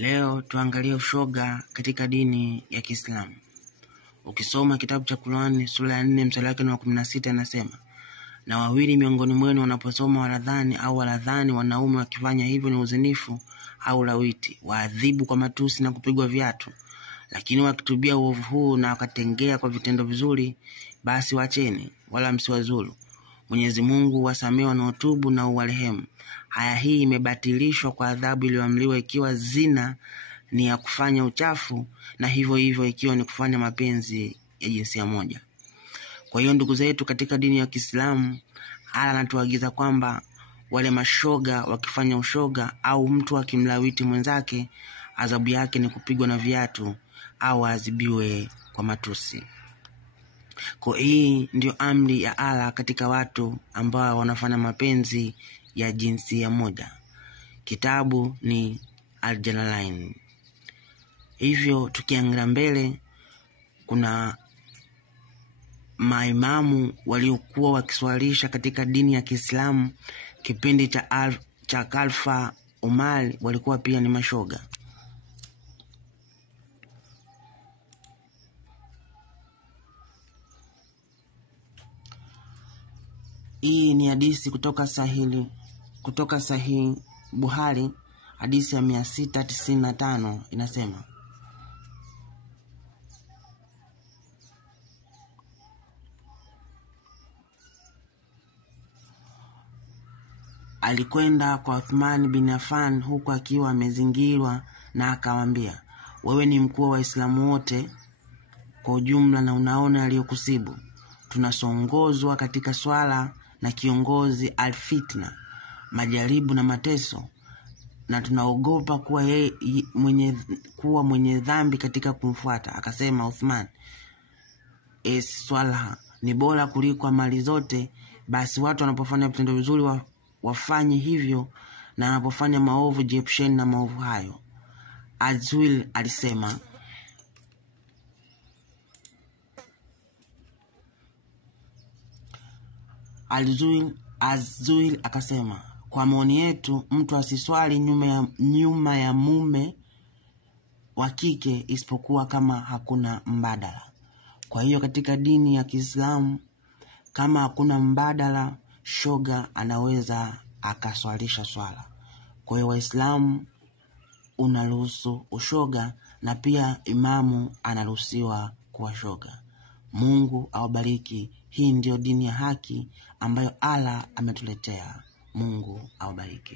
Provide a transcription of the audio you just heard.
Leo tuangalie ushoga katika dini ya Kiislamu. Ukisoma kitabu cha Qur'ani sura ya 4 mstari wake wa 16 inasema, na wawili miongoni mwenu wanaposoma waladhani wanaume wakifanya hivyo ni uzinifu au lawiti, waadhibu kwa matusi na kupigwa viatu. Lakini wakitubia uovu huu na wakatengea kwa vitendo vizuri, basi wacheni wala msiwazulu. Mwenyezi Mungu wasamehe wanaotubu na uwarehemu. Haya, hii imebatilishwa kwa adhabu iliyoamriwa ikiwa zina ni ya kufanya uchafu, na hivyo hivyo ikiwa ni kufanya mapenzi ya jinsia moja. Kwa hiyo ndugu zetu katika dini ya Kiislamu, Allah anatuagiza kwamba wale mashoga wakifanya ushoga au mtu akimlawiti mwenzake, adhabu yake ni kupigwa na viatu au adhibiwe kwa matusi. Kwa hii ndio amri ya Allah katika watu ambao wanafanya mapenzi ya jinsia moja. Kitabu ni Al-Jalalain. Hivyo tukiangalia mbele, kuna maimamu waliokuwa wakiswalisha katika dini ya Kiislamu kipindi cha Khalifa Umar, walikuwa pia ni mashoga. Hii ni hadithi kutoka Sahih Buhari, hadithi ya 695 inasema, alikwenda kwa Uthman bin Affan huku akiwa amezingirwa na akamwambia, wewe ni mkuu wa Waislamu wote kwa ujumla na unaona aliyokusibu. Tunasongozwa katika swala na kiongozi al-fitna, majaribu na mateso, na tunaogopa kuwa yeye mwenye dhambi katika kumfuata. Akasema Uthman, swala ni bora kuliko mali zote, basi watu wanapofanya vitendo vizuri wafanye hivyo, na wanapofanya maovu jiepusheni na maovu hayo. Azwil alisema, Azwil akasema, kwa maoni yetu mtu asiswali nyuma ya mume wa kike isipokuwa kama hakuna mbadala. Kwa hiyo katika dini ya Kiislamu, kama hakuna mbadala, shoga anaweza akaswalisha swala. Kwa hiyo Waislamu unaruhusu ushoga, na pia imamu anaruhusiwa kuwa shoga. Mungu awabariki. Hii ndio dini ya haki ambayo Allah ametuletea. Mungu awabariki.